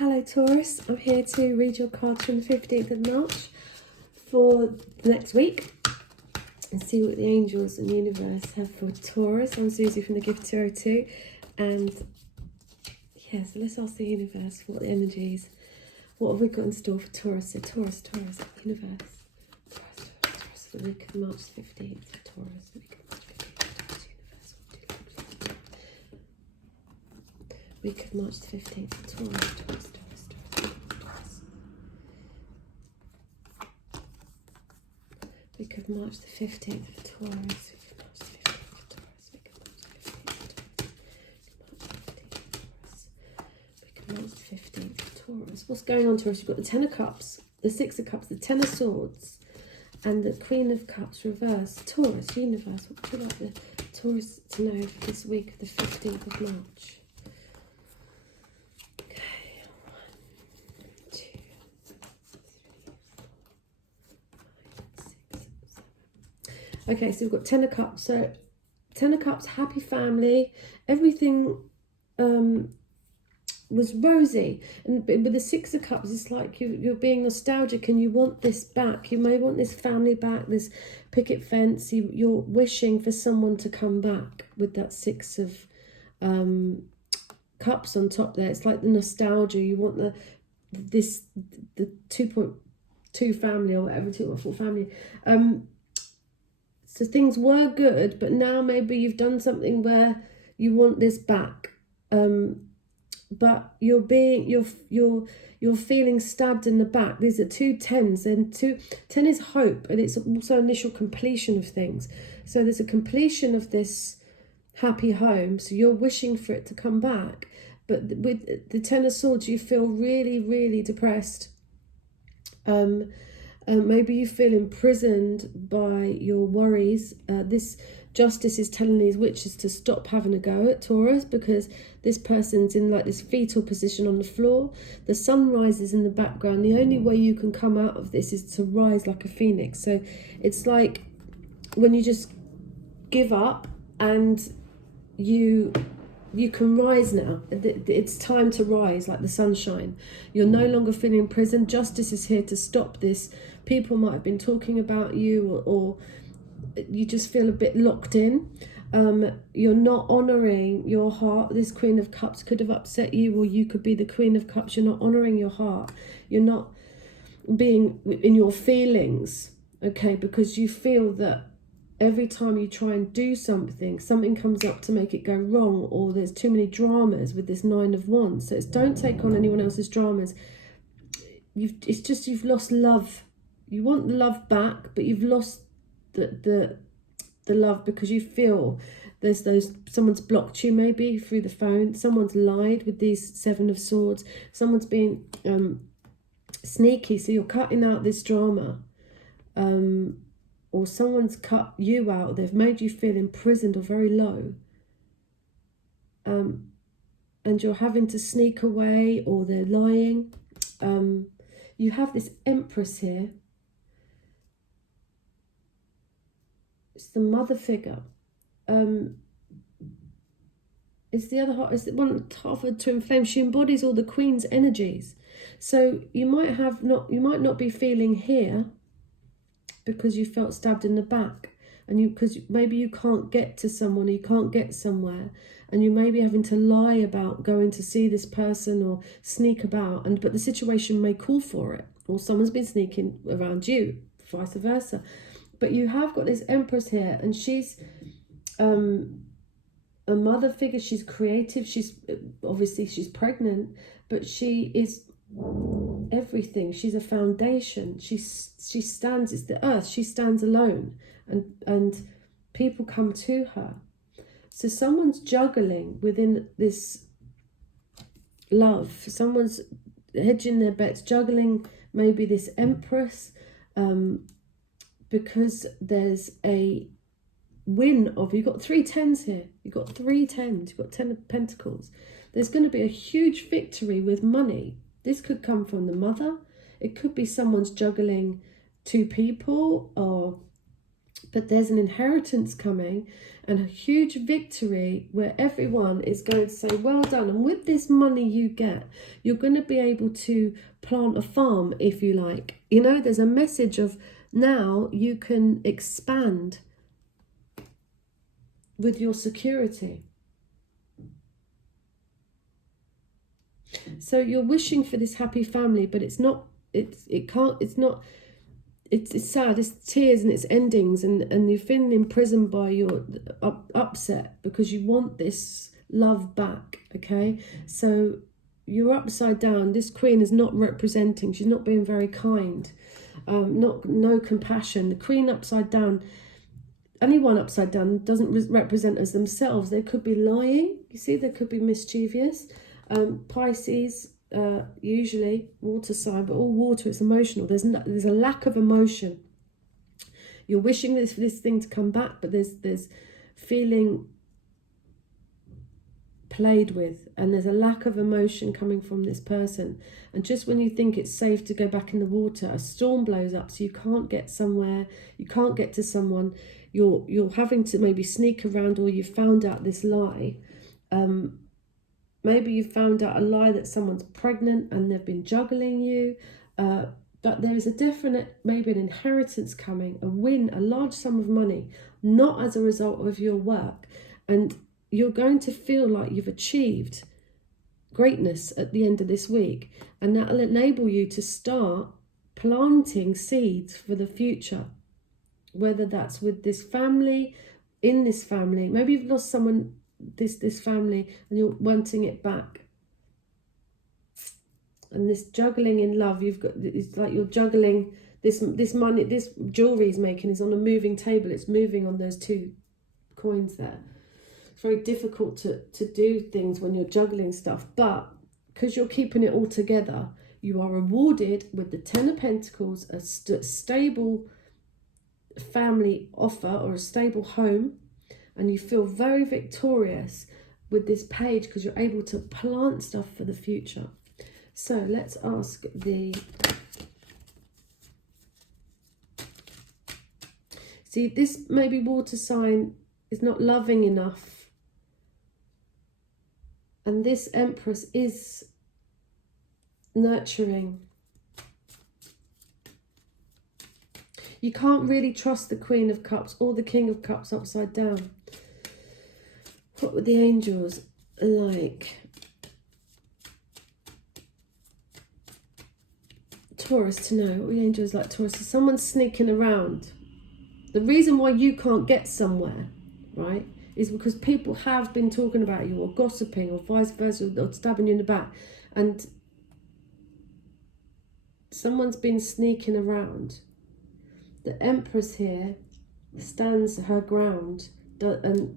Hello Taurus, I'm here to read your cards from the 15th of March for the next week and see what the angels and the universe have for Taurus. I'm Susie from the Gift 202, and yeah, so let's ask the universe what the energies, what have we got in store for Taurus? So Taurus, universe, Taurus, for the week of March 15th, Taurus, week of March 15th, universe, week of March 15th, Taurus. Week of March the 15th for Taurus. Week of March the 15th for Taurus. What's going on, Taurus? You've got the Ten of Cups, the Six of Cups, the Ten of Swords, and the Queen of Cups reversed. Taurus, universe, what would you like the Taurus to know for this week of the 15th of March? Okay, so we've got Ten of Cups. So Ten of Cups, happy family. Everything was rosy. And with the Six of Cups, it's like you're being nostalgic and you want this back. You may want this family back, this picket fence. You're wishing for someone to come back with that Six of Cups on top there. It's like the nostalgia. You want the 2.2 family or whatever, 2.4 family. So things were good, but now maybe you've done something where you want this back, but you're feeling stabbed in the back. These are two tens, and 10 is hope, and it's also initial completion of things. So there's a completion of this happy home. So you're wishing for it to come back, but with the Ten of Swords, you feel really, really depressed. Maybe you feel imprisoned by your worries. This justice is telling these witches to stop having a go at Taurus, because this person's in like this fetal position on the floor. The sun rises in the background. The only way you can come out of this is to rise like a phoenix. So it's like when you just give up and you can rise now. It's time to rise like the sunshine. You're no longer feeling imprisoned. Justice is here to stop this. People might have been talking about you, or you just feel a bit locked in. You're not honouring your heart. This Queen of Cups could have upset you, or you could be the Queen of Cups. You're not honouring your heart. You're not being in your feelings, okay, because you feel that every time you try and do something, something comes up to make it go wrong, or there's too many dramas with this Nine of Wands. So it's don't take on anyone else's dramas. You've lost love. You want the love back, but you've lost the love because you feel someone's blocked you maybe through the phone. Someone's lied with these Seven of Swords. Someone's been sneaky, so you're cutting out this drama. Or someone's cut you out, they've made you feel imprisoned or very low. And you're having to sneak away, or they're lying. You have this Empress here. It's the mother figure. It's the other half, it's the one half of Twin Flame. She embodies all the Queen's energies. So you might not be feeling here, because you felt stabbed in the back, and because maybe you can't get to someone, or you can't get somewhere, and you may be having to lie about going to see this person or sneak about, but the situation may call for it, or someone's been sneaking around you, vice versa. But you have got this Empress here, and she's a mother figure. She's creative. She's pregnant, but she is everything. She's a foundation. She stands, it's the earth. She stands alone, and people come to her. So someone's juggling within this love. Someone's hedging their bets, juggling maybe this Empress, because there's a win of, you've got 3 tens here. You've got 3 tens. You've got 10 of Pentacles. There's going to be a huge victory with money. This could come from the mother. It could be someone's juggling 2 people, or But there's an inheritance coming and a huge victory where everyone is going to say, well done. And with this money you get, you're going to be able to plant a farm, if you like. You know, there's a message of now you can expand with your security. So you're wishing for this happy family, but it's not, it's sad, it's tears and it's endings, and you're feeling imprisoned by your upset because you want this love back, okay? So you're upside down. This queen is not representing, she's not being very kind, no compassion. The queen upside down, anyone upside down doesn't represent as themselves. They could be lying, you see, they could be mischievous. Pisces, usually water sign, but all water, it's emotional. There's a lack of emotion. You're wishing for this thing to come back, but there's feeling played with, and there's a lack of emotion coming from this person. And just when you think it's safe to go back in the water, a storm blows up, so you can't get somewhere, you can't get to someone. You're having to maybe sneak around, or you found out this lie. Maybe you found out a lie that someone's pregnant and they've been juggling you. But there is a definite, maybe an inheritance coming, a win, a large sum of money, not as a result of your work. And you're going to feel like you've achieved greatness at the end of this week. And that will enable you to start planting seeds for the future. Whether that's with this family, in this family. Maybe you've lost someone, this family, and you're wanting it back. And this juggling in love, it's like you're juggling this money, this jewelry is making is on a moving table. It's moving on those two coins there. It's very difficult to do things when you're juggling stuff, but because you're keeping it all together, you are rewarded with the Ten of Pentacles, a stable family offer or a stable home. And you feel very victorious with this page because you're able to plant stuff for the future. So let's ask see, this maybe water sign is not loving enough. And this Empress is nurturing. You can't really trust the Queen of Cups or the King of Cups upside down. What were the angels like? Taurus to know. What were the angels like, Taurus? So someone's sneaking around. The reason why you can't get somewhere, right, is because people have been talking about you or gossiping or vice versa, or stabbing you in the back. And someone's been sneaking around. The Empress here stands her ground and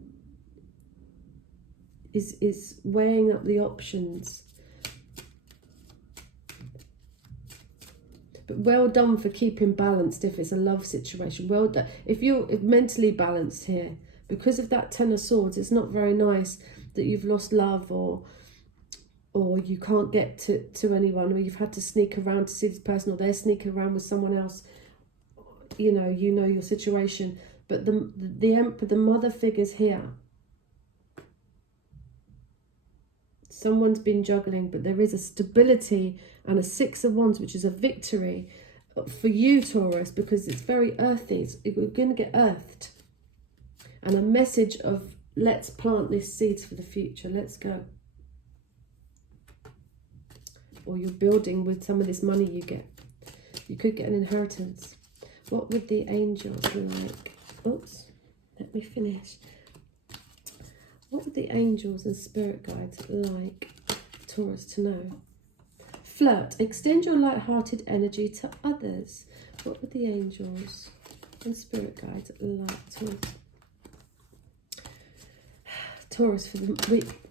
is weighing up the options. But well done for keeping balanced if it's a love situation. Well done. If you're mentally balanced here, because of that Ten of Swords, it's not very nice that you've lost love or you can't get to anyone, or you've had to sneak around to see this person, or they're sneaking around with someone else. You know your situation. But the mother figure's here. Someone's been juggling, but there is a stability and a Six of Wands, which is a victory for you, Taurus, because it's very earthy. You're going to get earthed. And a message of, let's plant these seeds for the future. Let's go. Or you're building with some of this money you get. You could get an inheritance. What would the angels like? Oops, let me finish. What would the angels and spirit guides like Taurus to know? Flirt. Extend your light-hearted energy to others. What would the angels and spirit guides like Taurus? Taurus for the week.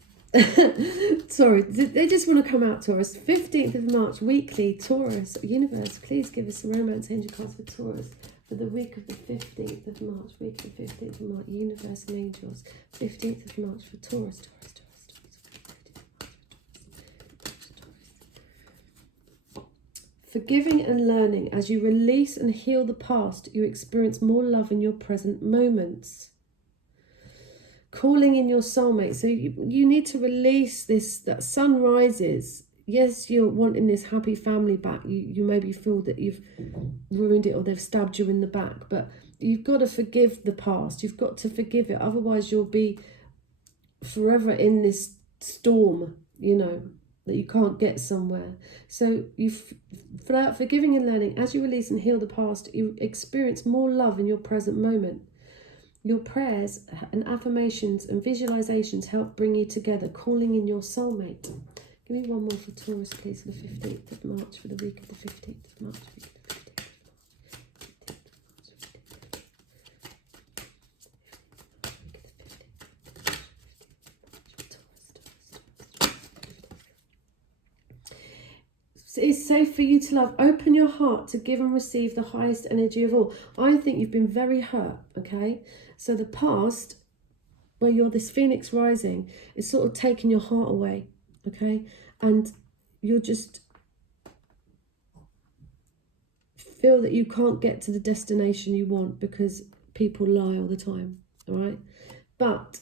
Sorry, they just want to come out, Taurus. 15th of March, weekly, Taurus. Universe, please give us a romance angel cards for Taurus for the week of the 15th of March, week of the 15th of March. Universe and angels, 15th of March for Taurus, Taurus, Taurus, Taurus. Forgiving and learning. As you release and heal the past, you experience more love in your present moments. Calling in your soulmate. So you need to release this, that sun rises. Yes, you're wanting this happy family back. You maybe feel that you've ruined it or they've stabbed you in the back. But you've got to forgive the past. You've got to forgive it. Otherwise, you'll be forever in this storm, you know, that you can't get somewhere. So forgiving and learning. As you release and heal the past, you experience more love in your present moment. Your prayers and affirmations and visualizations help bring you together, calling in your soulmate. Give me one more for Taurus, please, for the 15th of March, for the week of the 15th of March. It's safe for you to love. Open your heart to give and receive the highest energy of all. I think you've been very hurt, okay? So the past, where you're this phoenix rising, is sort of taking your heart away, okay? And you'll just feel that you can't get to the destination you want because people lie all the time, all right? But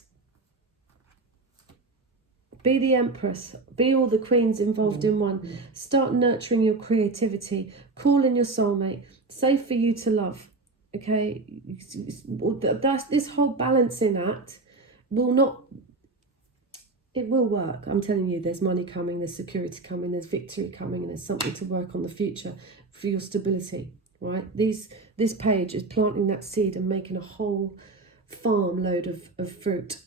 be the Empress. Be all the queens involved in one. Start nurturing your creativity. Call in your soulmate. Safe for you to love. Okay? This whole balancing act will not... It will work. I'm telling you, there's money coming, there's security coming, there's victory coming, and there's something to work on the future for your stability, right? This page is planting that seed and making a whole farm load of fruit.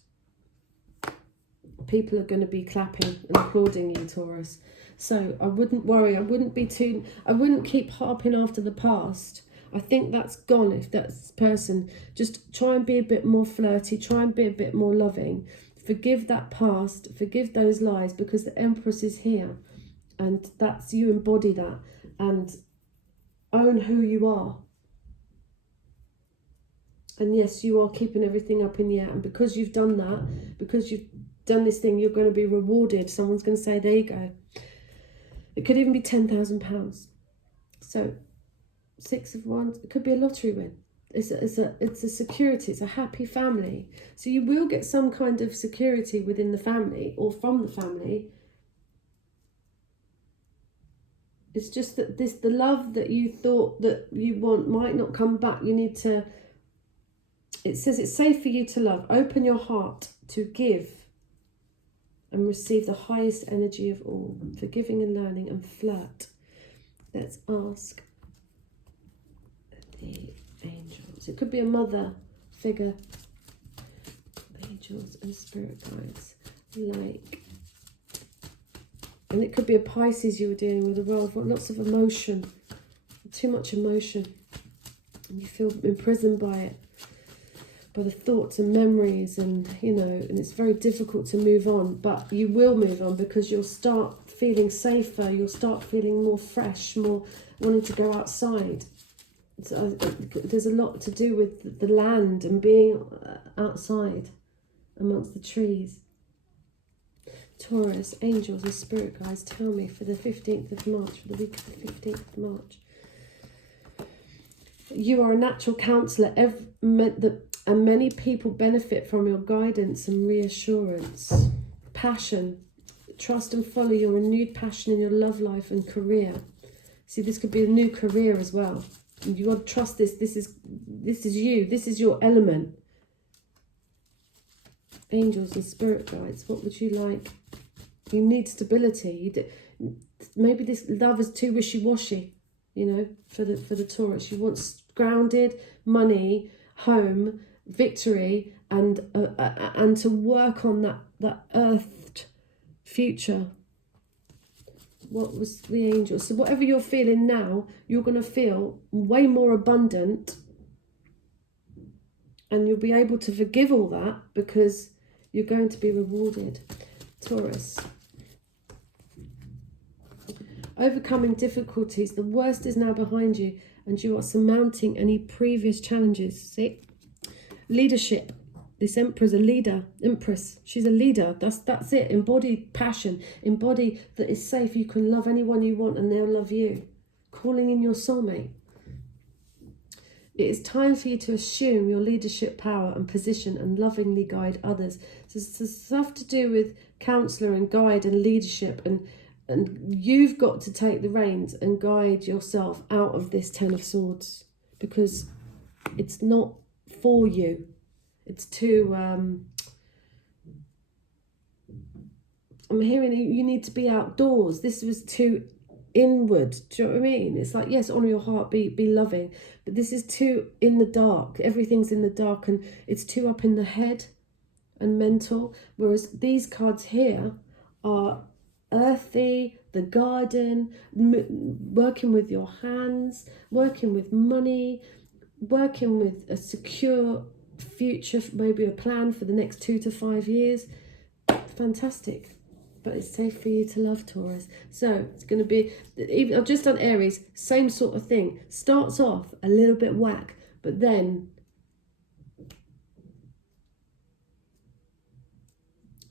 People are going to be clapping and applauding you, Taurus. So I wouldn't worry. I wouldn't keep harping after the past. I think that's gone. If that's person, just try and be a bit more flirty. Try and be a bit more loving. Forgive that past. Forgive those lies, because the Empress is here. And that's, you embody that. And own who you are. And yes, you are keeping everything up in the air. And because you've done that, because you've done this thing, you're going to be rewarded. Someone's going to say, there you go. It could even be £10,000. So 6 of Wands, it could be a lottery win. It's a security. It's a happy family. So you will get some kind of security within the family or from the family. It's just that the love that you thought that you want might not come back. You need to... It says it's safe for you to love. Open your heart to give and receive the highest energy of all. Forgiving and learning and flirt. Let's ask the angels. It could be a mother figure. Angels and spirit guides. And it could be a Pisces you were dealing with, a world with lots of emotion. Too much emotion. And you feel imprisoned by it. By the thoughts and memories, and and it's very difficult to move on, but you will move on because you'll start feeling safer, you'll start feeling more fresh, more wanting to go outside. So, there's a lot to do with the land and being outside amongst the trees. Taurus, angels and spirit guides, tell me for the 15th of March, for the week of the 15th of March. You are a natural counsellor, and many people benefit from your guidance and reassurance. Passion, trust and follow your renewed passion in your love life and career. See, this could be a new career as well. And you want to trust this. This is you. This is your element. Angels and spirit guides, what would you like? You need stability. Maybe this love is too wishy-washy. For the Taurus, you want grounded, money, home, victory, and to work on that earthed future. What was the angel? So whatever you're feeling now, you're going to feel way more abundant, and you'll be able to forgive all that because you're going to be rewarded. Taurus. Overcoming difficulties. The worst is now behind you, and you are surmounting any previous challenges. See? Leadership. This Emperor's a leader. Empress. She's a leader. That's it. Embody passion. Embody that it's safe. You can love anyone you want and they'll love you. calling in your soulmate. It is time for you to assume your leadership power and position and lovingly guide others. So it's stuff to do with counselor and guide and leadership, and you've got to take the reins and guide yourself out of this Ten of Swords, because it's not for you. It's too I'm hearing you need to be outdoors. This was too inward. Do you know what I mean? It's like, yes, honour your heart, be loving, but this is too in the dark. Everything's in the dark, and it's too up in the head and mental. Whereas these cards here are earthy, the garden, working with your hands, working with money, working with a secure future, maybe a plan for the next 2 to 5 years. Fantastic. But it's safe for you to love, Taurus. So it's going to be, even I've just done Aries, same sort of thing. Starts off a little bit whack, but then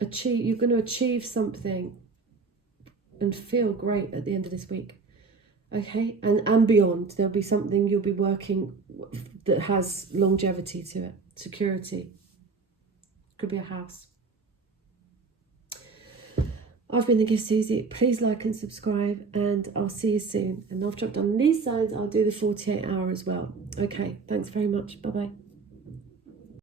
you're going to achieve something and feel great at the end of this week. Okay, and beyond, there'll be something you'll be working that has longevity to it, security. Could be a house. I've been the Gift Susie. Please like and subscribe, and I'll see you soon. And after I've done these signs, I'll do the 48 hour as well. Okay, thanks very much. Bye-bye.